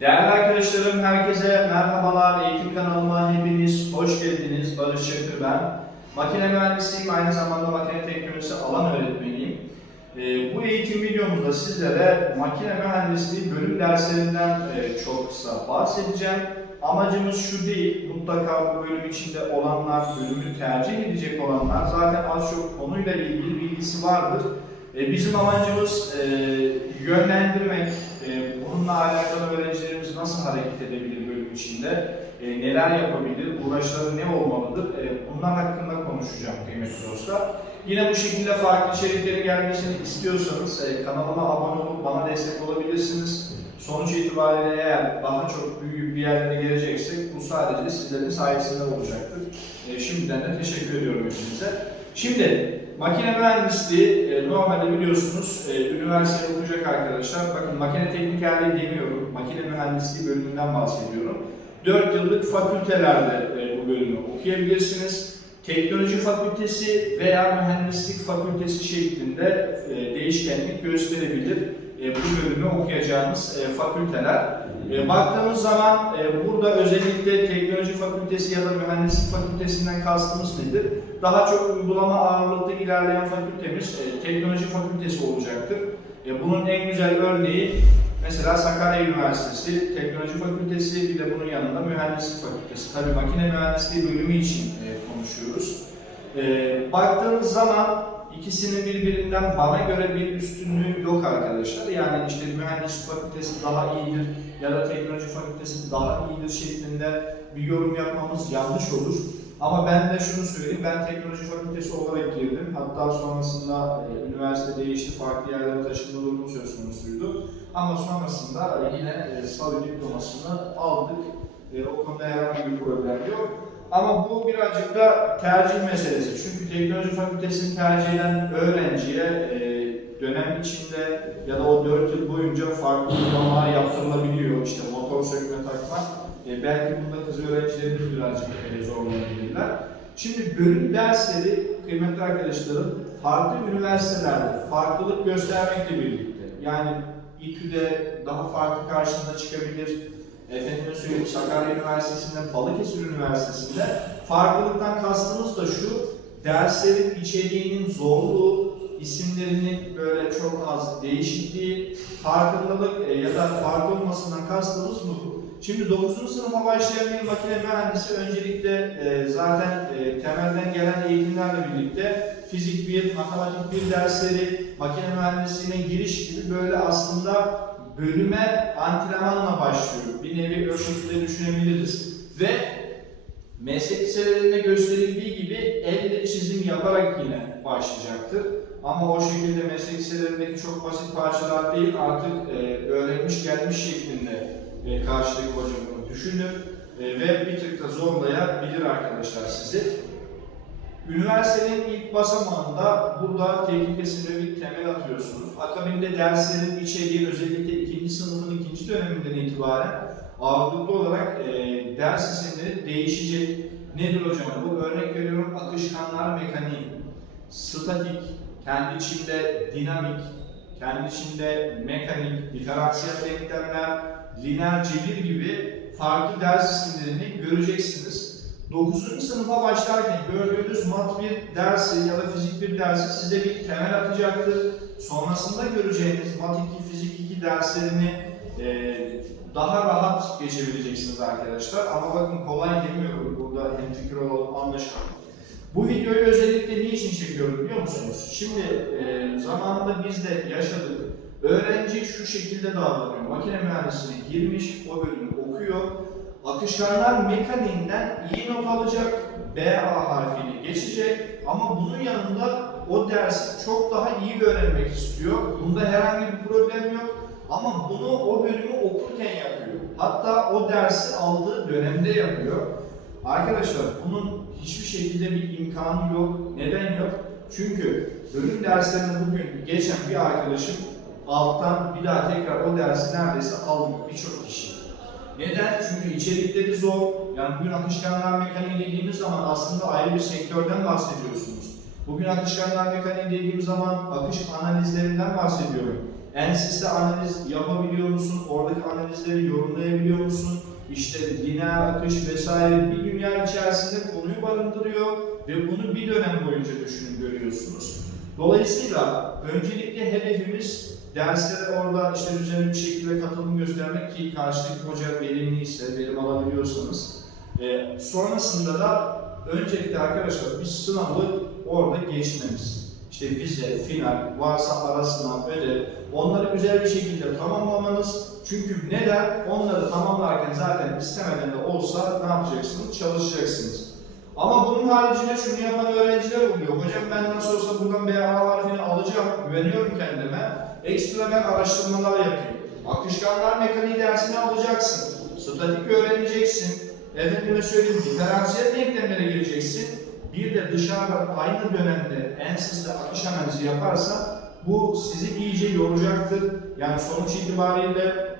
Değerli arkadaşlarım, herkese merhabalar. Eğitim kanalıma hepiniz hoş geldiniz. Barış Çakır ben. Makine mühendisiyim, aynı zamanda makine teknolojisi alan öğretmeniyim. Ee, bu eğitim videomuzda sizlere makine mühendisliği bölüm derslerinden e, çok kısa bahsedeceğim. Amacımız şu değil, mutlaka bu bölüm içinde olanlar, bölümü tercih edecek olanlar zaten az çok konuyla ilgili bilgisi vardır. E, Bizim amacımız e, yönlendirmek, e, bununla alakalı öğrencilerimiz nasıl hareket edebilir bölüm içinde, e, neler yapabilir, uğraşları ne olmalıdır, e, bunlar hakkında konuşacağım kıymetli dostlar. Yine bu şekilde farklı içeriklerin gelmesini istiyorsanız e, kanalıma abone olup bana destek olabilirsiniz. Sonuç itibariyle eğer daha çok büyük bir yerlere geleceksek bu sadece sizlerin sayesinde olacaktır. E, şimdiden de teşekkür ediyorum hepinize. Şimdi makine mühendisliği e, normalde biliyorsunuz e, üniversite okuyacak arkadaşlar. Bakın makine teknikerliği demiyorum. Makine mühendisliği bölümünden bahsediyorum. 4 yıllık fakültelerde e, bu bölümü okuyabilirsiniz. Teknoloji fakültesi veya mühendislik fakültesi şeklinde e, değişkenlik gösterebilir e, bu bölümü okuyacağınız e, fakülteler. E, baktığımız zaman e, burada özellikle teknoloji fakültesi ya da mühendislik fakültesinden kastımız nedir? Daha çok uygulama ağırlıklı ilerleyen fakültemiz teknoloji fakültesi olacaktır. Bunun en güzel örneği mesela Sakarya Üniversitesi Teknoloji Fakültesi bir de bunun yanında mühendislik fakültesi. Tabii makine mühendisliği bölümü için konuşuyoruz. Baktığınız zaman ikisinin birbirinden bana göre bir üstünlüğü yok arkadaşlar. Yani işte mühendislik fakültesi daha iyidir ya da teknoloji fakültesi daha iyidir şeklinde bir yorum yapmamız yanlış olur. Ama ben de şunu söyleyeyim, ben teknoloji fakültesi olarak girdim. Hatta sonrasında e, üniversite değişti, farklı yerlere taşınma durumu söz konusuydu. Ama sonrasında yine e, SAVI diplomasını aldık. E, o konuda herhangi bir problem yok. Ama bu birazcık da tercih meselesi. Çünkü teknoloji fakültesini tercih eden öğrenciye e, dönem içinde ya da o 4 yıl boyunca farklı uygulamalar yaptırılabiliyor. İşte motor sökme takma. E, belki bunda kız öğrencilerimiz birazcık e, zorlanabilirler. Şimdi bölüm dersleri kıymetli arkadaşlarım farklı üniversitelerde farklılık göstermekle birlikte yani İTÜ'de daha farklı karşınıza çıkabilir. Efendime söyleyeyim Sakarya Üniversitesi'nde, Balıkesir Üniversitesi'nde farklılıktan kastımız da şu derslerin içeriğinin zorluğu, isimlerinin böyle çok az değişikliği, farkındalık e, ya da farklı olmasından kastımız bu. Şimdi 9. sınıfa başlayan bir makine mühendisi öncelikle e, zaten e, temelden gelen eğitimlerle birlikte fizik 1, matematik 1 dersleri, makine mühendisliğine giriş gibi böyle aslında bölüme antrenmanla başlıyor. Bir nevi o düşünebiliriz. Ve meslek liselerinde gösterildiği gibi elle çizim yaparak yine başlayacaktır. Ama o şekilde meslek liselerindeki çok basit parçalar değil, artık e, öğrenmiş gelmiş şeklinde e, karşıdaki hoca bunu düşünür e, ve bir tık da zorlayabilir arkadaşlar sizi. Üniversitenin ilk basamağında burada tehlikesinde bir temel atıyorsunuz. Akabinde derslerin içeriği özellikle ikinci sınıfın ikinci döneminden itibaren ağırlıklı olarak e, ders isimleri değişecek. Nedir hocam? Bu örnek veriyorum akışkanlar mekaniği, statik, kendi içinde dinamik, kendi içinde mekanik, diferansiyel denklemler, lineer cebir gibi farklı ders isimlerini göreceksiniz. 9. sınıfa başlarken gördüğünüz mat bir dersi ya da fizik bir dersi size bir temel atacaktır. Sonrasında göreceğiniz mat 2, fizik 2 derslerini e, daha rahat geçebileceksiniz arkadaşlar. Ama bakın kolay demiyorum burada hemfikir olalım anlaşalım. Bu videoyu özellikle niçin çekiyorum biliyor musunuz? Şimdi e, zamanında biz de yaşadık. Öğrenci şu şekilde davranıyor. Makine mühendisliğine girmiş, o bölümü okuyor. Akışkanlar mekaniğinden iyi not alacak, BA harfini geçecek ama bunun yanında o dersi çok daha iyi öğrenmek istiyor. Bunda herhangi bir problem yok ama bunu o bölümü okurken yapıyor. Hatta o dersi aldığı dönemde yapıyor. Arkadaşlar bunun hiçbir şekilde bir imkanı yok. Neden yok? Çünkü bölüm derslerini bugün geçen bir arkadaşım alttan bir daha tekrar o dersi neredeyse almıyor birçok kişi. Neden? Çünkü içerikleri zor. Yani bugün akışkanlar mekaniği dediğimiz zaman aslında ayrı bir sektörden bahsediyorsunuz. Bugün akışkanlar mekaniği dediğim zaman akış analizlerinden bahsediyorum. Ensis'te analiz yapabiliyor musun? Oradaki analizleri yorumlayabiliyor musun? İşte lineer akış vesaire bir dünya içerisinde konuyu barındırıyor ve bunu bir dönem boyunca düşünün görüyorsunuz. Dolayısıyla öncelikle hedefimiz derslere orada işte düzenli bir şekilde katılım göstermek ki karşıdaki hoca verimliyse, verim alabiliyorsanız. Ee, sonrasında da öncelikle arkadaşlar bir sınavı orada geçmemiz. İşte vize, final, varsa ara sınav, ödev, onları güzel bir şekilde tamamlamanız. Çünkü neden? Onları tamamlarken zaten istemeden de olsa ne yapacaksınız? Çalışacaksınız. Ama bunun haricinde şunu yapan öğrenciler oluyor. Hocam ben nasıl olsa buradan BA harfini alacağım, güveniyorum kendime. Ekstra ben araştırmalar yapayım. Akışkanlar mekaniği dersini alacaksın. Statik öğreneceksin. Efendime söyleyeyim, diferansiyel denklemlere gireceksin. Bir de dışarıda aynı dönemde ensizde akış analizi yaparsa bu sizi iyice yoracaktır. Yani sonuç itibariyle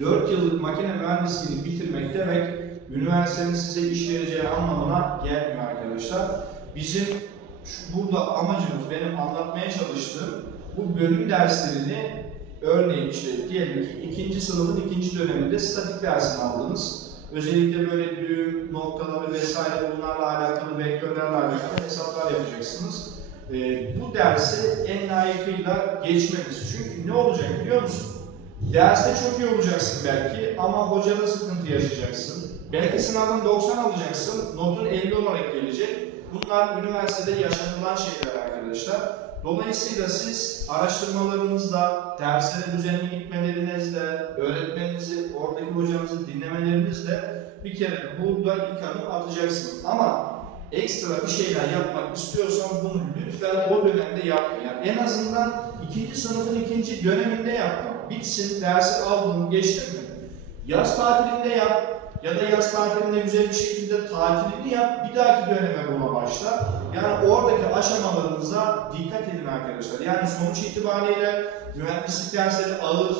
4 yıllık makine mühendisliğini bitirmek demek üniversitenin size iş vereceği anlamına gelmiyor arkadaşlar. Bizim şu, burada amacımız benim anlatmaya çalıştığım bu bölüm derslerini örneğin işte diyelim ki ikinci sınıfın ikinci döneminde statik dersini aldınız. Özellikle böyle düğüm noktaları vesaire bunlarla alakalı vektörlerle alakalı hesaplar yapacaksınız. Ee, bu dersi en layıkıyla geçmeniz. Çünkü ne olacak biliyor musun? Derste çok iyi olacaksın belki ama hocada sıkıntı yaşayacaksın. Belki sınavdan 90 alacaksın, notun 50 olarak gelecek. Bunlar üniversitede yaşanılan şeyler arkadaşlar. Dolayısıyla siz araştırmalarınızda, derslere düzenli gitmelerinizle, öğretmeninizi, oradaki hocanızı dinlemelerinizle bir kere burada ilk adım atacaksınız. Ama ekstra bir şeyler yapmak istiyorsan bunu lütfen o dönemde yapma. Yani en azından ikinci sınıfın ikinci döneminde yapma. Bitsin, dersi aldın, geçtin mi? Yaz tatilinde yap ya da yaz tatilinde güzel bir şekilde tatilini yap, bir dahaki döneme buna başla. Yani oradaki aşamalarınıza dikkat edin arkadaşlar. Yani sonuç itibariyle mühendislik dersleri ağır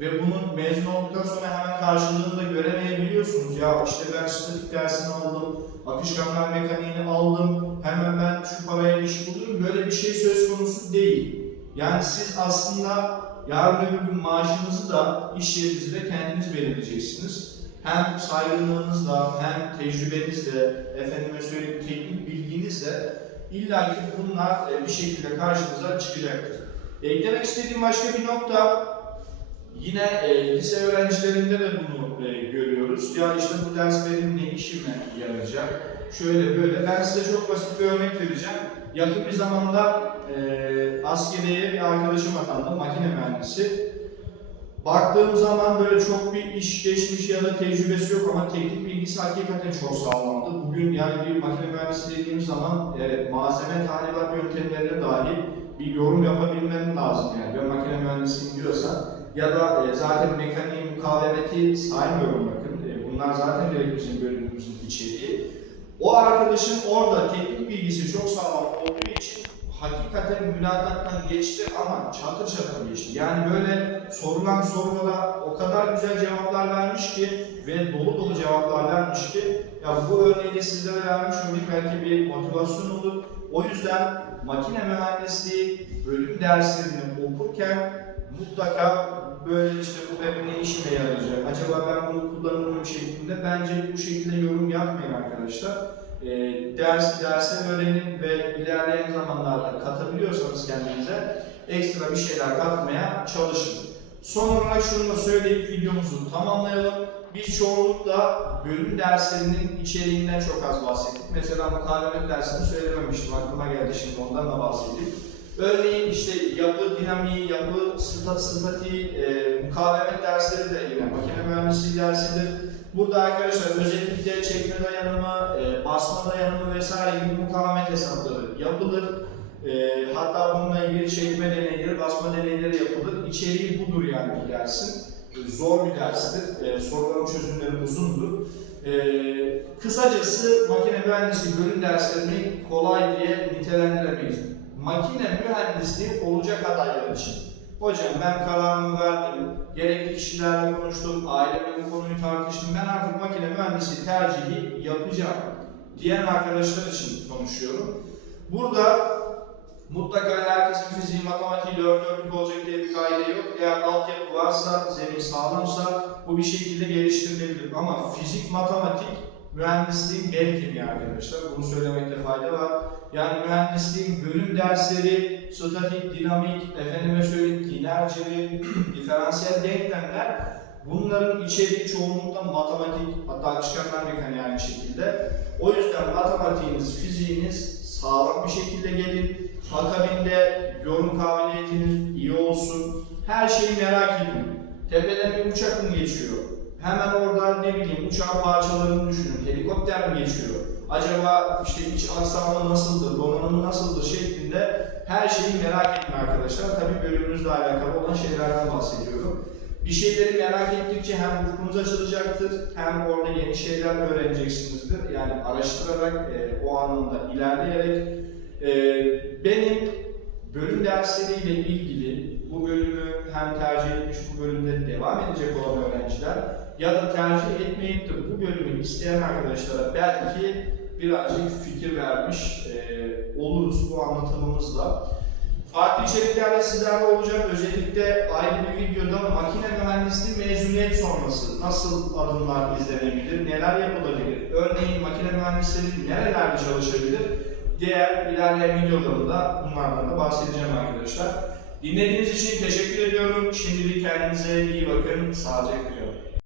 ve bunun mezun olduktan sonra hemen karşılığını da göremeyebiliyorsunuz. Ya işte ben statik dersini aldım, akışkanlar mekaniğini aldım, hemen ben şu paraya iş bulurum. Böyle bir şey söz konusu değil. Yani siz aslında yarın öbür gün maaşınızı da iş yerinizde kendiniz belirleyeceksiniz. Hem saygınlığınızla hem tecrübenizle, efendime söyleyeyim teknik bilginizle illa ki bunlar e, bir şekilde karşınıza çıkacaktır. Eklemek istediğim başka bir nokta Yine e, lise öğrencilerinde de bunu e, görüyoruz. Ya işte bu ders benim ne işime yarayacak? Şöyle böyle. Ben size çok basit bir örnek vereceğim. Yakın bir zamanda e, askeriye bir arkadaşım atandı, makine mühendisi. Baktığım zaman böyle çok bir iş geçmiş ya da tecrübesi yok ama teknik bilgisi hakikaten çok sağlamdı. Bugün yani bir makine mühendisi dediğimiz zaman evet, malzeme tahribat yöntemlerine dahi bir yorum yapabilmem lazım yani. Ben makine mühendisiyim diyorsan ya da e, zaten mekaniği mukavemeti saymıyorum bakın. E, bunlar zaten bizim bölümümüzün içeriği. O arkadaşın orada teknik bilgisi çok sağlam olduğu için hakikaten mülakattan geçti ama çatır çatır geçti. Yani böyle sorulan sorulara o kadar güzel cevaplar vermiş ki ve dolu dolu cevaplar vermiş ki ya bu örneği de sizlere vermiş olayım belki bir motivasyon olur. O yüzden makine mühendisliği bölüm derslerini okurken mutlaka böyle işte bu benim ne işime yarayacak, acaba ben bunu kullanır şeklinde bence bu şekilde yorum yapmayın arkadaşlar. E, ders, dersi öğrenin ve ilerleyen zamanlarda katabiliyorsanız kendinize ekstra bir şeyler katmaya çalışın. Son olarak şunu da söyleyip videomuzu tamamlayalım. Biz çoğunlukla bölüm derslerinin içeriğinden çok az bahsettik. Mesela mukavemet dersini söylememiştim. Aklıma geldi şimdi ondan da bahsedeyim. Örneğin işte yapı dinamiği, yapı stat, statiği, e, mukavemet dersleri de yine makine mühendisliği dersidir. Burada arkadaşlar özellikle çekme dayanımı, e, basma dayanımı vesaire gibi mukavemet hesapları yapılır. E, hatta bununla ilgili çekme deneyleri, basma deneyleri yapılır. İçeriği budur yani bu dersin. E, Zor bir dersidir. E, soruların çözümleri uzundur. E, kısacası makine mühendisliği bölüm derslerini kolay diye nitelendiremeyiz makine mühendisliği olacak adaylar için. Hocam ben kararımı verdim, gerekli kişilerle konuştum, ailemle bu konuyu tartıştım, ben artık makine mühendisliği tercihi yapacağım diyen arkadaşlar için konuşuyorum. Burada Mutlaka herkesin fiziği, matematiği dört dörtlük olacak diye bir kaide yok. Eğer altyapı varsa, zemin sağlamsa bu bir şekilde geliştirilebilir. Ama fizik, matematik mühendisliğin bel kemiği arkadaşlar. Bunu söylemekte fayda var. Yani mühendisliğin bölüm dersleri, statik, dinamik, efendime söyleyeyim, lineer cebir, diferansiyel denklemler bunların içeriği çoğunlukla matematik, hatta akışkanlar mekaniği aynı şekilde. O yüzden matematiğiniz, fiziğiniz sağlam bir şekilde gelin. Akabinde yorum kabiliyetiniz iyi olsun. Her şeyi merak edin. Tepeden bir uçak mı geçiyor? Hemen orada ne bileyim uçağın parçalarını düşünün. Helikopter mi geçiyor? Acaba işte iç aksamı nasıldır, donanımı nasıldır şeklinde her şeyi merak etme arkadaşlar. Tabii bölümünüzle alakalı olan şeylerden bahsediyorum. Bir şeyleri merak ettikçe hem ufkunuz açılacaktır, hem orada yeni şeyler öğreneceksinizdir. Yani araştırarak, e, o anlamda ilerleyerek. E, benim bölüm dersleriyle ilgili bu bölümü hem tercih etmiş, bu bölümde devam edecek olan öğrenciler ya da tercih etmeyip de bu bölümü isteyen arkadaşlara belki birazcık fikir vermiş e, oluruz bu anlatımımızla. Farklı içeriklerle sizlerle olacak. Özellikle ayrı bir videoda makine mühendisliği mezuniyet sonrası nasıl adımlar izlenebilir, neler yapılabilir, örneğin makine mühendisleri nerelerde çalışabilir, diğer ilerleyen videolarında bunlardan da bahsedeceğim arkadaşlar. Dinlediğiniz için teşekkür ediyorum. Şimdilik kendinize iyi bakın. Sağlıcakla kalın.